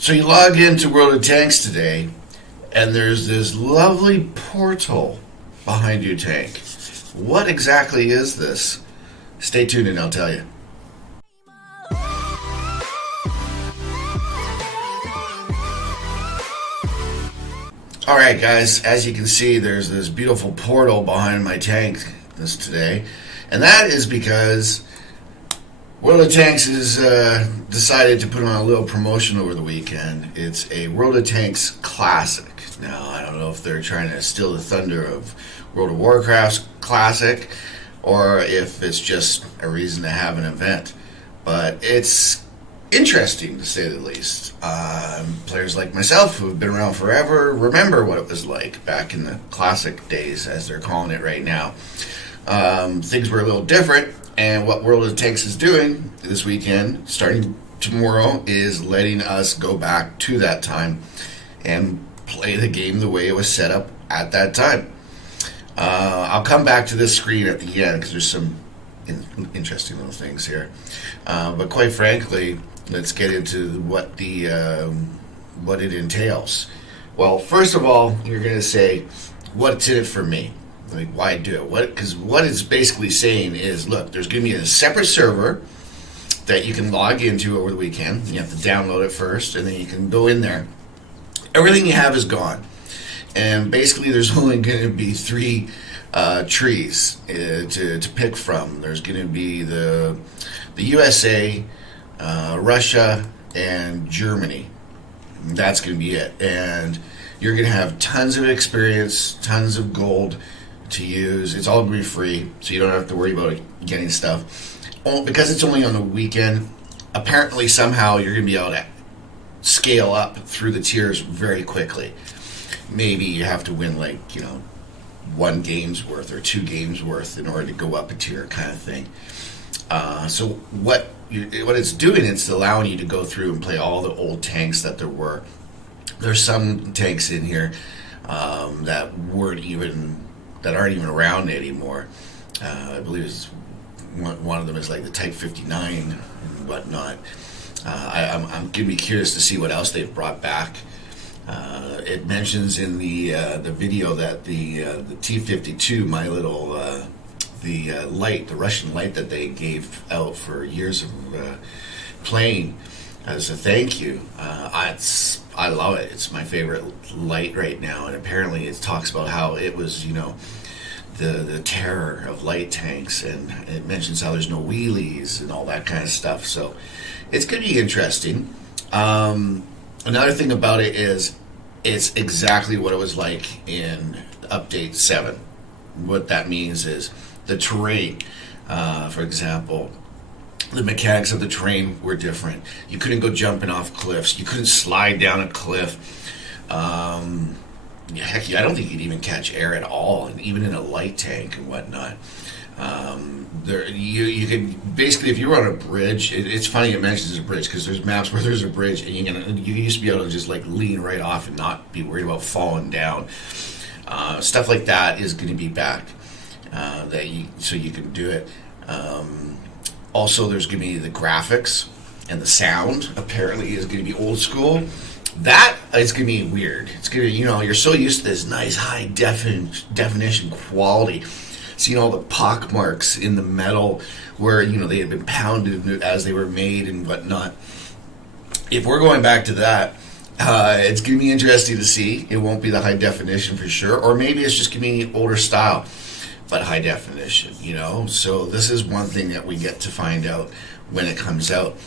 So you log into World of Tanks today, and there's this lovely portal behind your tank. What exactly is this? Stay tuned and I'll tell you. Alright guys, as you can see, there's this beautiful portal behind my tank today. And that is because World of Tanks has decided to put on a little promotion over the weekend. It's a World of Tanks Classic. Now, I don't know if they're trying to steal the thunder of World of Warcraft's Classic, or if it's just a reason to have an event. But it's interesting, to say the least. Players like myself, who have been around forever, remember what it was like back in the Classic days, as they're calling it right now. Things were a little different. And what World of Tanks is doing this weekend, starting tomorrow, is letting us go back to that time and play the game the way it was set up at that time. I'll come back to this screen at the end because there's some interesting little things here. But quite frankly, let's get into what it entails. Well, first of all, you're going to say, what's in it for me? Like, why do it? Because what it's basically saying is, look, there's going to be a separate server that you can log into over the weekend. You have to download it first, and then you can go in there. Everything you have is gone. And basically, there's only going to be three trees to pick from. There's going to be the USA, Russia, and Germany. That's going to be it. And you're going to have tons of experience, tons of gold to use. It's all going to be free, so you don't have to worry about getting stuff. Because it's only on the weekend, apparently somehow you're going to be able to scale up through the tiers very quickly. Maybe you have to win, like, 1 game's worth or 2 games worth in order to go up a tier, kind of thing. So what it's doing, it's allowing you to go through and play all the old tanks that there were. There's some tanks in here that aren't even around anymore. I believe it's one of them is like the Type 59 and whatnot. I'm going to be curious to see what else they've brought back. It mentions in the video that the T-52, my little the Russian light that they gave out for years of playing as a thank you. I love it. It's my favorite light right now, and apparently it talks about how it was, the terror of light tanks, and it mentions how there's no wheelies and all that kind of stuff. So it's going to be interesting. Another thing about it is it's exactly what it was like in Update 7. What that means is the terrain, for example, the mechanics of the terrain were different. You couldn't go jumping off cliffs. You couldn't slide down a cliff. Heck, I don't think you'd even catch air at all, and even in a light tank and whatnot. You could basically, if you were on a bridge, it's funny it mentions a bridge because there's maps where there's a bridge, and you used to be able to just like lean right off and not be worried about falling down. Stuff like that is going to be back, so you can do it. Also, there's going to be the graphics and the sound. Apparently, is going to be old school. That is going to be weird. It's going to, you're so used to this nice high definition quality, seeing all the pock marks in the metal where they had been pounded as they were made and whatnot. If we're going back to that, it's going to be interesting to see. It won't be the high definition for sure, or maybe it's just going to be older style, but high definition, So this is one thing that we get to find out when it comes out.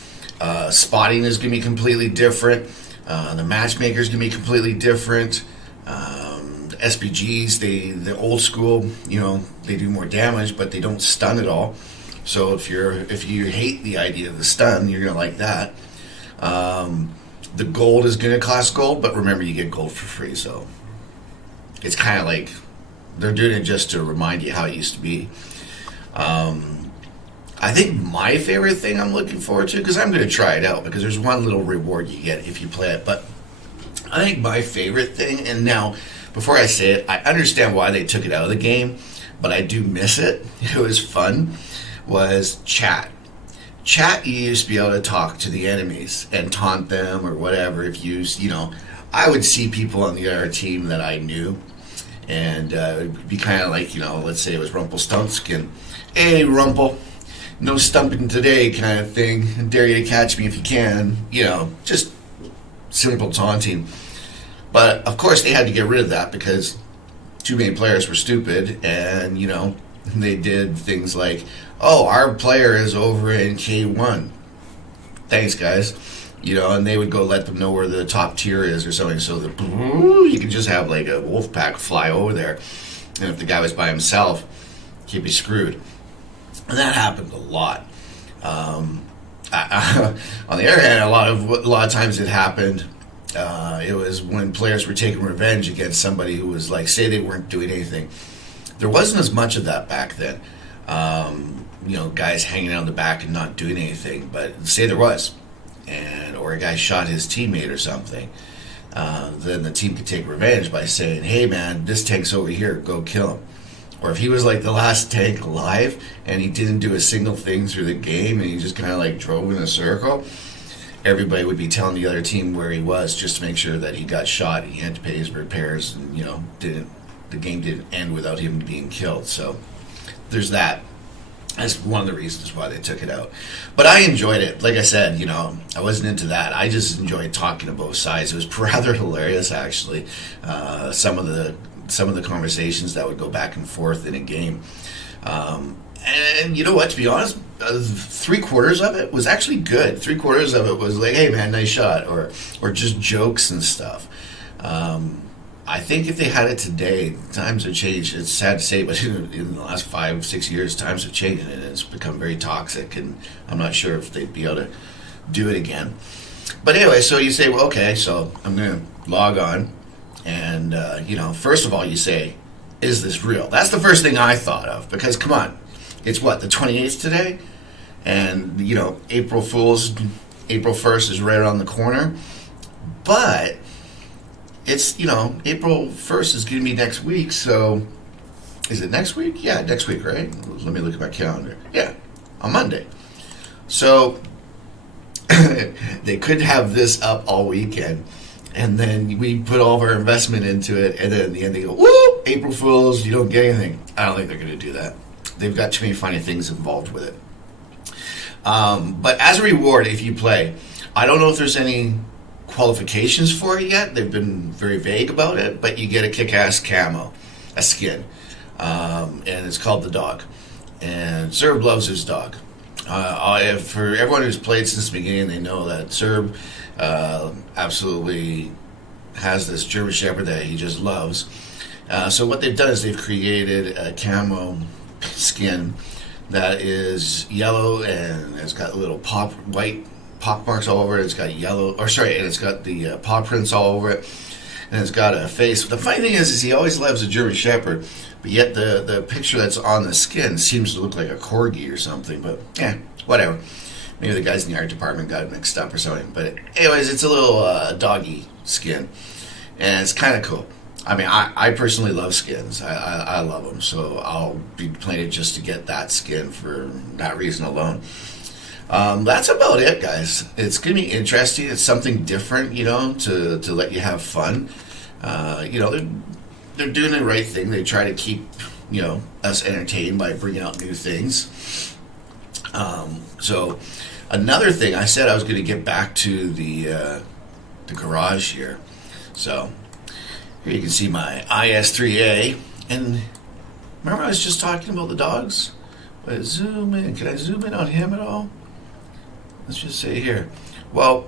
Spotting is going to be completely different. The matchmaker is going to be completely different. The SPGs, the old school, they do more damage, but they don't stun at all. So if you hate the idea of the stun, you're going to like that. The gold is going to cost gold, but remember, you get gold for free. So it's kind of like they're doing it just to remind you how it used to be. I think my favorite thing I'm looking forward to, because I'm going to try it out, because there's one little reward you get if you play it, but I think my favorite thing, and now, before I say it, I understand why they took it out of the game, but I do miss it. It was fun, was chat. chat, you used to be able to talk to the enemies and taunt them or whatever. If you know, I would see people on the other team that I knew, and it would be kind of like, let's say it was Rumpelstiltskin. Hey, Rumple, no stumping today kind of thing. I dare you to catch me if you can. Just simple taunting. But, of course, they had to get rid of that because too many players were stupid, and, they did things like, oh, our player is over in K1. Thanks, guys. And they would go let them know where the top tier is or something, so that you could just have like a wolf pack fly over there. And if the guy was by himself, he'd be screwed. And that happened a lot. On the other hand, a lot of times it happened. It was when players were taking revenge against somebody who was like, say they weren't doing anything. There wasn't as much of that back then. Guys hanging out in the back and not doing anything. But say there was, or a guy shot his teammate or something, then the team could take revenge by saying, hey man, this tank's over here, go kill him. Or if he was like the last tank alive and he didn't do a single thing through the game and he just kind of like drove in a circle, everybody would be telling the other team where he was just to make sure that he got shot and he had to pay his repairs, and the game didn't end without him being killed. So there's that. That's one of the reasons why they took it out. But I enjoyed it. Like I said, I wasn't into that. I just enjoyed talking to both sides. It was rather hilarious, actually. Some of the conversations that would go back and forth in a game. And you know what? To be honest, 3/4 of it was actually good. 3/4 of it was like, "Hey man, nice shot," or just jokes and stuff. I think if they had it today, times have changed. It's sad to say, but in the last 5-6 years, times have changed, and it's become very toxic. And I'm not sure if they'd be able to do it again. But anyway, so you say, well, okay, so I'm going to log on, and first of all, you say, is this real? That's the first thing I thought of, because come on, it's what, the 28th today, and April 1st is right around the corner, but it's, April 1st is going to be next week, so is it next week? Yeah, next week, right? Let me look at my calendar. Yeah, on Monday. So they could have this up all weekend, and then we put all of our investment into it, and then in the end they go, woo, April Fools, you don't get anything. I don't think they're going to do that. They've got too many funny things involved with it. But as a reward, if you play, I don't know if there's any qualifications for it yet. They've been very vague about it, but you get a kick-ass camo, a skin, and it's called the dog. And Serb loves his dog. For everyone who's played since the beginning, they know that Serb absolutely has this German Shepherd that he just loves. So what they've done is they've created a camo skin that is yellow, and it's got little white pock marks all over it. It's got and it's got the paw prints all over it, and it's got a face. The funny thing is he always loves a German Shepherd, but yet the picture that's on the skin seems to look like a corgi or something. But whatever. Maybe the guys in the art department got it mixed up or something. But anyways, it's a little doggy skin, and it's kind of cool. I mean, I personally love skins. I love them, so I'll be playing it just to get that skin for that reason alone. That's about it, guys. It's going to be interesting. It's something different, to let you have fun. They're doing the right thing. They try to keep, us entertained by bringing out new things. So another thing, I said I was going to get back to the garage here. So here you can see my IS3A. And remember I was just talking about the dogs? Zoom in. Can I zoom in on him at all? Let's just say here. Well,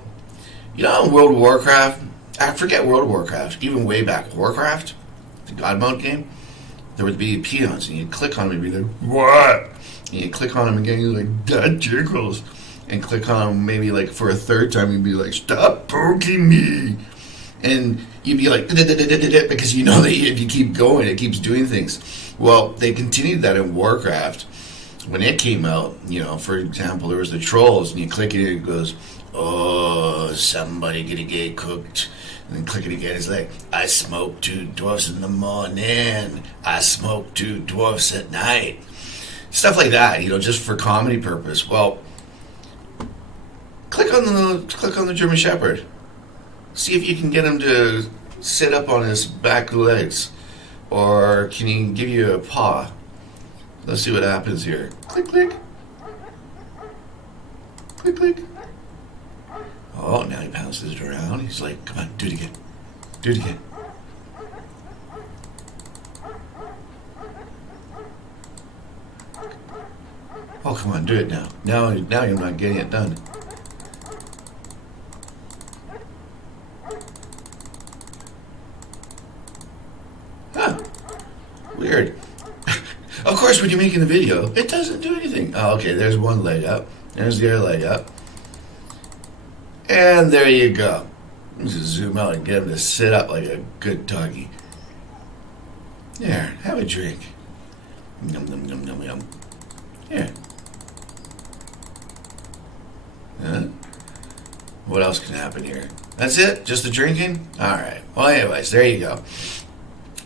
in World of Warcraft, I forget World of Warcraft, even way back Warcraft, the God mode game, there would be peons, and you'd click on them and be like, what? And you'd click on them again, you're like, that jiggles. And click on them maybe like for a third time, you'd be like, stop poking me. And you'd be like, because you know that if you keep going, it keeps doing things. Well, they continued that in Warcraft. When it came out, for example, there was the trolls, and you click it, and it goes, oh, somebody gonna get cooked. And then click it again, it's like, I smoke 2 dwarfs in the morning, I smoke 2 dwarfs at night. Stuff like that, just for comedy purpose. Well, click on the German Shepherd. See if you can get him to sit up on his back legs, or can he give you a paw? Let's see what happens here. Click, click. Click, click. Oh, now he bounces it around. He's like, come on, do it again. Do it again. Oh, come on, do it now. Now you're not getting it done. Huh. Weird. Of course, when you're making the video, it doesn't do anything. Oh, okay, there's one leg up. There's the other leg up. And there you go. Just zoom out and get him to sit up like a good doggy. There, have a drink. Yum, yum, yum, yum, yum. Here. Huh? What else can happen here? That's it? Just the drinking? Alright. Well, anyways, there you go.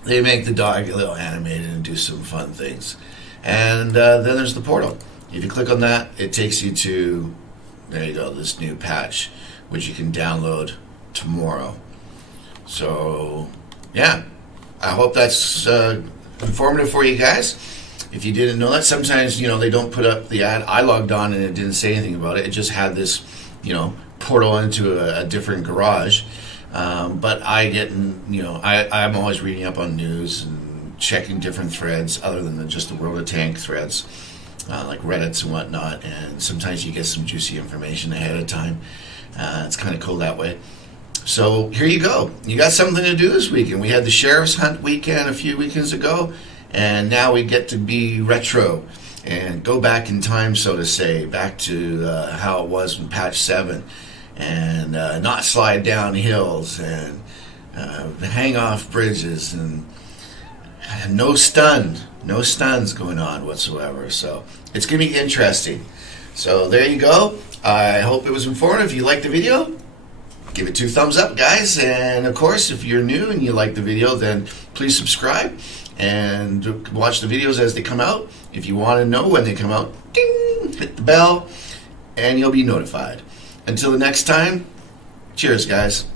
They make the dog a little animated and do some fun things. And then there's the portal. If you click on that, it takes you to, there you go, this new patch, which you can download tomorrow. So, yeah. I hope that's informative for you guys. If you didn't know that, sometimes, they don't put up the ad. I logged on and it didn't say anything about it. It just had this, portal into a different garage. But I get, I'm always reading up on news and checking different threads other than just the World of Tank threads, like Reddits and whatnot. And sometimes you get some juicy information ahead of time. It's kind of cool that way. So here you go. You got something to do this weekend. We had the Sheriff's Hunt weekend a few weekends ago. And now we get to be retro and go back in time, so to say, back to how it was in Patch 7, and not slide down hills and hang off bridges, and no stuns going on whatsoever. So it's going to be interesting. So there you go. I hope it was informative. If you liked the video, give it 2 thumbs up, guys. And of course, if you're new and you like the video, then please subscribe and watch the videos as they come out. If you want to know when they come out, ding, hit the bell, and you'll be notified. Until the next time, cheers, guys.